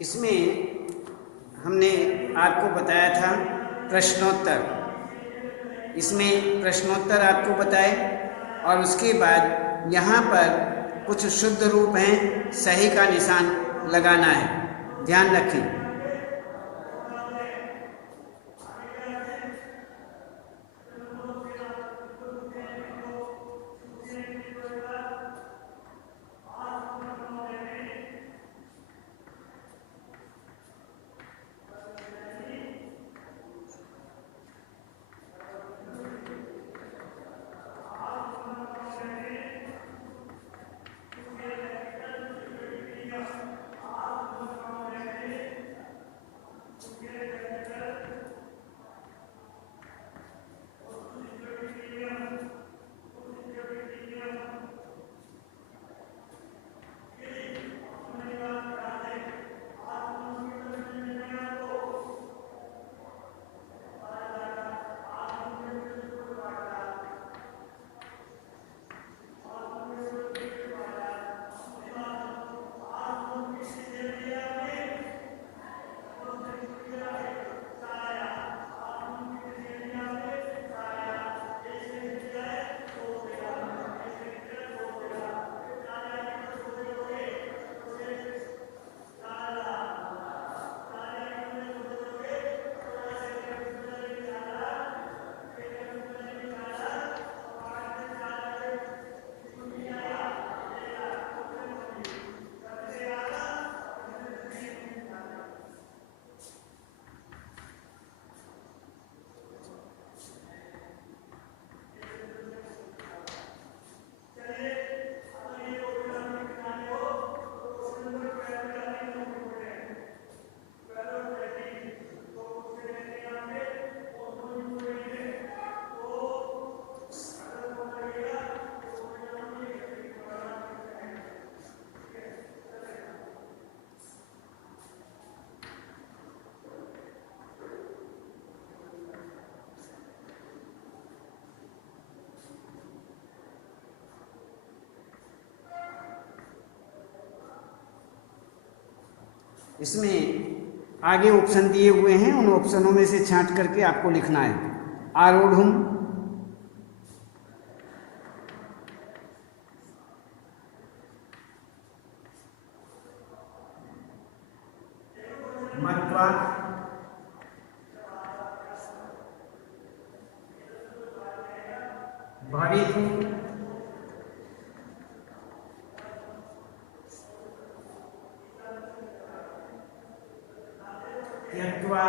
इसमें हमने आपको बताया था प्रश्नोत्तर। इसमें प्रश्नोत्तर आपको बताए और उसके बाद यहाँ पर कुछ शुद्ध रूप हैं, सही का निशान लगाना है, ध्यान रखें। इसमें आगे ऑप्शन दिए हुए हैं, उन ऑप्शनों में से छांट करके आपको लिखना है। आरूढ़म, मत्वा, भवितुम, त्यक्त्वा,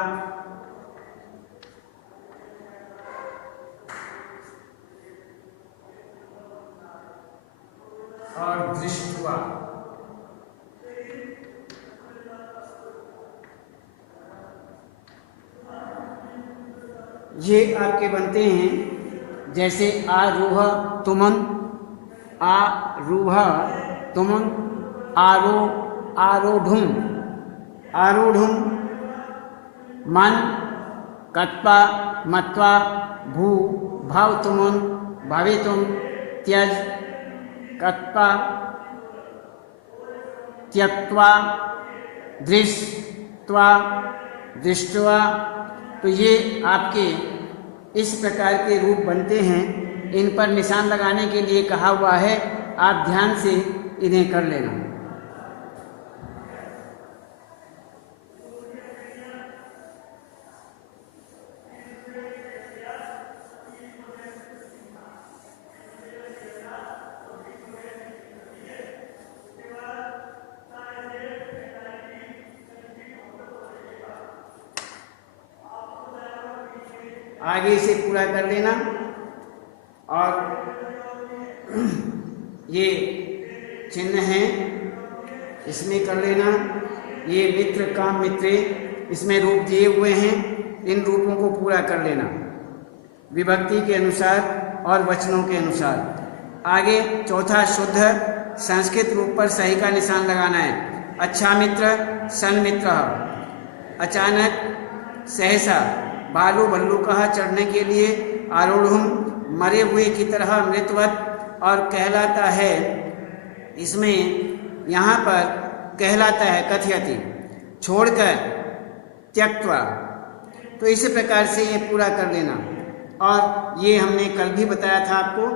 और दृष्ट्वा। ये आपके बनते हैं जैसे आरूह तुमन, आरूह तुमन, आरूढ़ुम, आरूढ़ुम, मन, कत्वा, मत्वा, भू, भावतुमुन, भवितुम, त्यज, कत्वा, त्यक्त्वा, दृष्ट्वा, दृष्ट्वा। तो ये आपके इस प्रकार के रूप बनते हैं। इन पर निशान लगाने के लिए कहा हुआ है, आप ध्यान से इन्हें कर लेना। आगे से पूरा कर लेना और ये चिन्ह हैं, इसमें कर लेना। ये मित्र काम मित्रे, इसमें रूप दिए हुए हैं, इन रूपों को पूरा कर लेना विभक्ति के अनुसार और वचनों के अनुसार। आगे चौथा शुद्ध संस्कृत रूप पर सही का निशान लगाना है। अच्छा मित्र, सन्मित्र, अचानक, सहसा, भालू भल्लू कहा चढ़ने के लिए, आरूढ़ुम, मरे हुए की तरह मृतवत, और कहलाता है, इसमें यहाँ पर कहलाता है कथयति। छोड़कर त्यक्त्वा, तो इसी प्रकार से ये पूरा कर लेना। और ये हमने कल भी बताया था आपको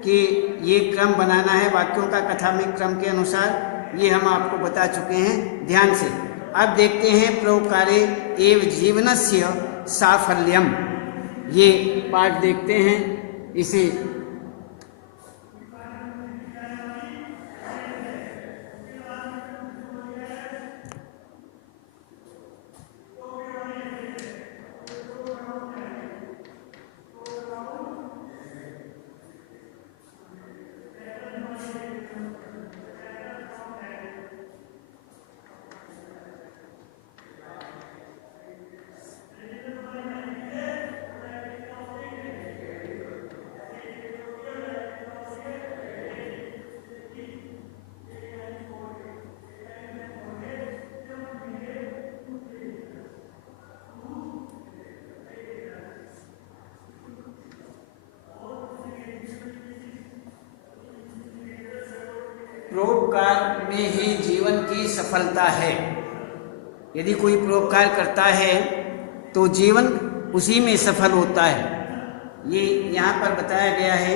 कि ये क्रम बनाना है वाक्यों का कथामिक क्रम के अनुसार, ये हम आपको बता चुके हैं ध्यान से। अब देखते हैं प्रोपकारे एव जीवनस्य साफल्यम, ये पाठ देखते हैं इसे। परोपकार में ही जीवन की सफलता है। यदि कोई परोपकार करता है तो जीवन उसी में सफल होता है। ये यहाँ पर बताया गया है।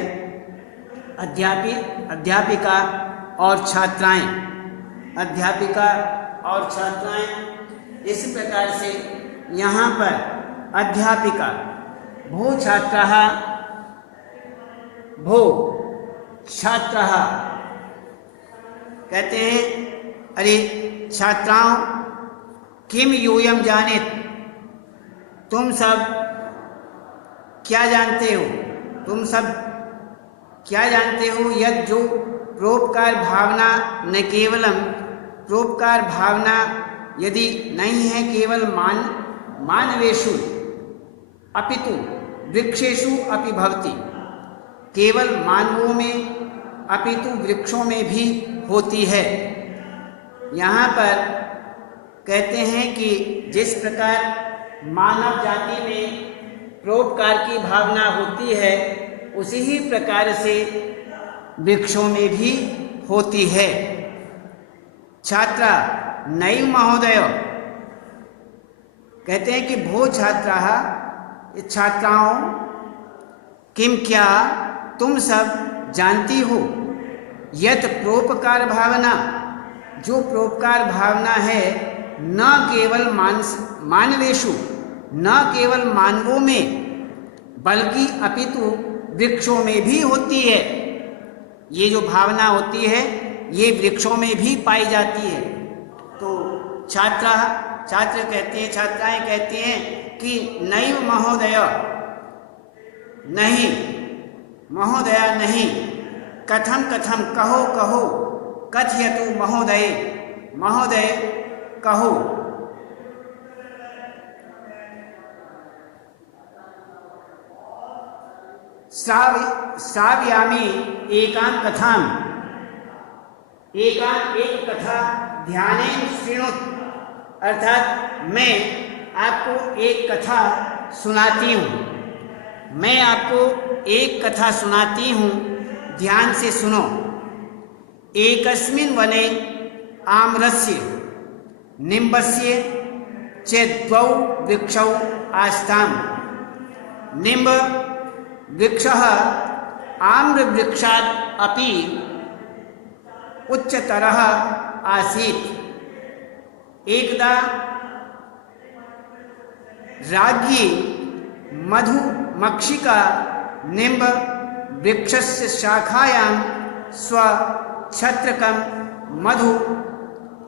अध्यापिका और छात्राएं, अध्यापिका और छात्राएं, इस प्रकार से यहाँ पर अध्यापिका भो छात्राः भो छात्राः कहते हैं, अरे छात्राओं किम यूयम जानित, तुम सब क्या जानते हो, तुम सब क्या जानते हो, यद जो परोपकार भावना न केवलम, परोपकार भावना यदि नहीं है केवल मानवेषु अपितु वृक्षेषु अपि भवति, केवल मानवों में अपितु वृक्षों में भी होती है। यहाँ पर कहते हैं कि जिस प्रकार मानव जाति में परोपकार की भावना होती है उसी ही प्रकार से वृक्षों में भी होती है। छात्रा नैव महोदय कहते हैं कि भो छात्राः, छात्राओं किम क्या तुम सब जानती हो, यत परोपकार भावना, जो परोपकार भावना है न केवल मानवेषु, न केवल मानवों में बल्कि अपितु वृक्षों में भी होती है। ये जो भावना होती है ये वृक्षों में भी पाई जाती है। तो छात्र कहते हैं, छात्राएं कहती हैं कि नैव महोदय, नहीं महोदया नहीं, कथम कथम कहो कहो, कथयतु महोदय, महोदय कहो। श्रावयामि एकां कथां, एक कथा ध्यानेन शृणुत, अर्थात मैं आपको एक कथा सुनाती हूँ, मैं आपको एक कथा सुनाती हूँ, ध्यान से सुनो। एकस्मिन् वने आम्रस्य निम्बस्य च द्वौ वृक्षौ आस्ताम्। निम्ब वृक्षः आम्रवृक्षात् अपि उच्चतरः आसीत्। एकदा राज्ञी मधुमक्षिका निम्ब वृक्षस्य शाखायां स्वछत्रकं मधु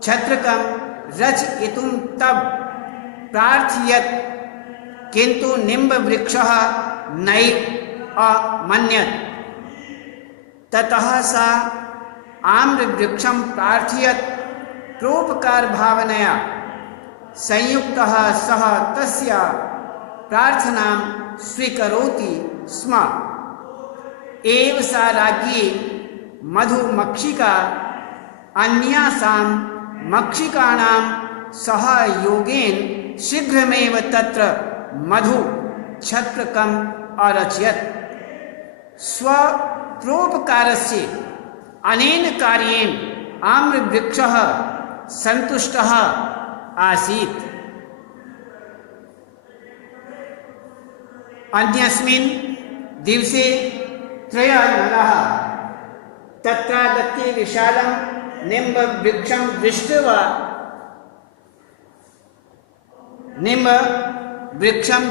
छत्रकं रचयितुं तब प्रार्थयत्, किन्तु निम्ब वृक्षः नैव अमन्यत। ततः सा आम्रवृक्षं प्रार्थयत्, परोपकार भावनया संयुक्तः सः तस्य प्रार्थनां स्वीकरोति स्म। एव सा राज्ञी मधुमक्षिका अन्यासां मक्षिकाणां सहयोगेन शीघ्रमेव तत्र मधु छत्रकम् अरचयत्। स्वप्रोपकारस्य अनेन कार्येण आम्रवृक्षः सन्तुष्टः आसीत्। अन्यस्मिन् दिवसे त्रयः नरः तत्रागत्य विशालं निम्बवृक्षं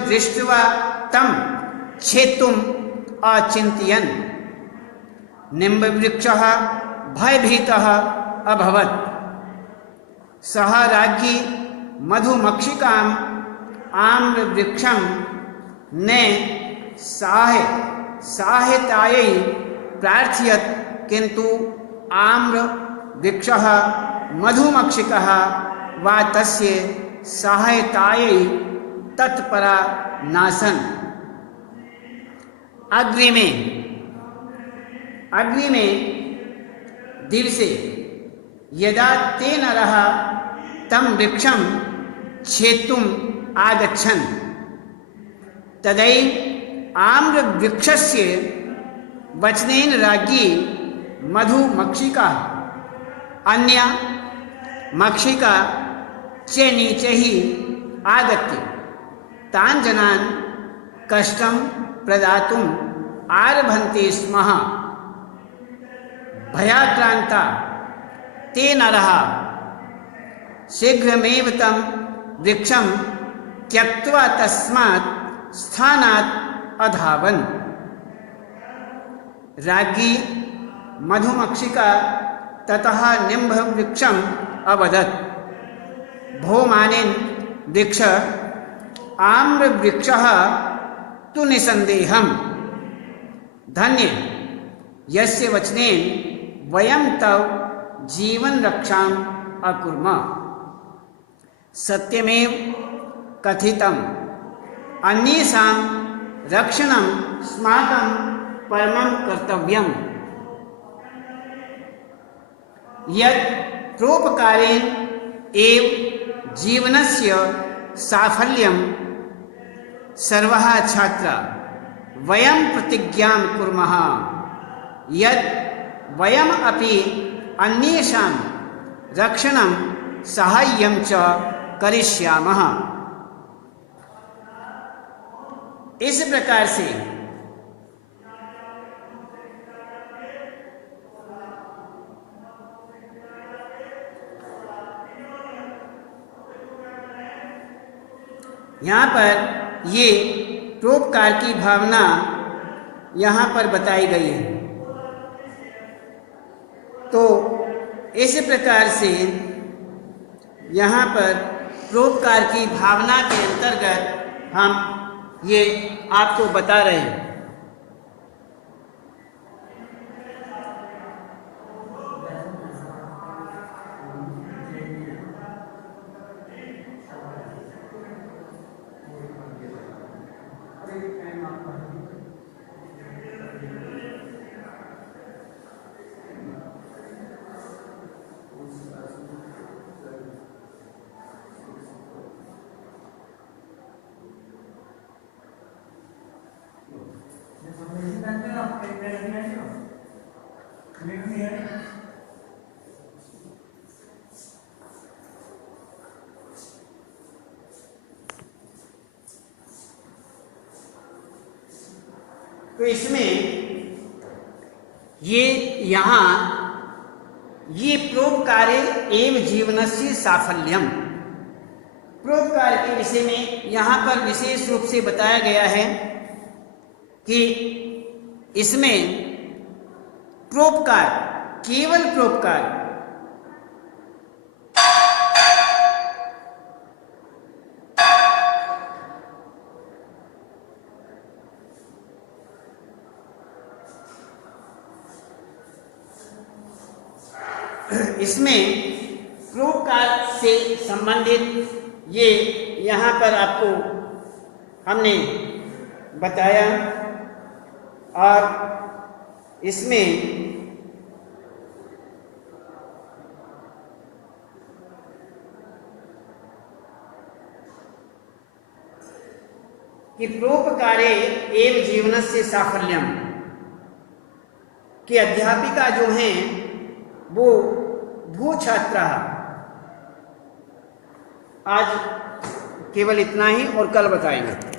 दृष्ट्वा तं छेत्तुम् अचिन्तयन्। निम्बवृक्षः भयभीतः अभवत्। सः राज्ञी मधुमक्षिकाम् आम्रवृक्षं न सहायतायै प्रार्थयत्, किन्तु आम्रवृक्षः मधुमक्षिकः वा तस्य सहायतायै तत्परा नासन्। अग्रिमे दिवसे यदा ते नरः तं वृक्षं छेत्तुम् आगच्छन्, तदैव आम्रवृक्षस्य वचनेन राज्ञी मधुमक्षिका अन्या मक्षिका च नीचैः आगत्य तान् जनान् कष्टं प्रदातुम् आरभन्ते स्म। भयाक्रान्ता ते नरः शीघ्रमेव तं वृक्षं त्यक्त्वा तस्मात् स्थानात् अधावन्। राज्ञी मधुमक्षिका ततः निम्बवृक्षम् अवदत्, भो मानिन् वृक्ष, आम्रवृक्षः तु निसन्देहं धन्य, यस्य वचनेन वयं तव जीवनरक्षाम् अकुर्म। सत्यमेव कथितम्, अन्येषां रक्षणं अस्माकं परमं कर्तव्यम्। यत् परोपकारेण एव जीवनस्य साफल्यं सर्वः छात्राः वयं प्रतिज्ञां कुर्मः यत् वयम् अपि अन्येषां रक्षणं साहाय्यं च करिष्यामः। इस प्रकार से यहाँ पर ये परोपकार की भावना यहाँ पर बताई गई है। तो इस प्रकार से यहाँ पर परोपकार की भावना के अंतर्गत हम ये आपको बता रहे हैं। तो इसमें ये परोपकारे एव जीवनस्य साफल्यम, परोपकार के विषय में यहाँ पर विशेष रूप से बताया गया है कि इसमें परोपकार, केवल परोपकार इसमें परोपकार से संबंधित ये यहाँ पर आपको हमने बताया। और इसमें कि परोपकारे एव जीवनस्य साफल्यम, कि अध्यापिका जो हैं वो भू छात्रा आज केवल इतना ही और कल बताएंगे।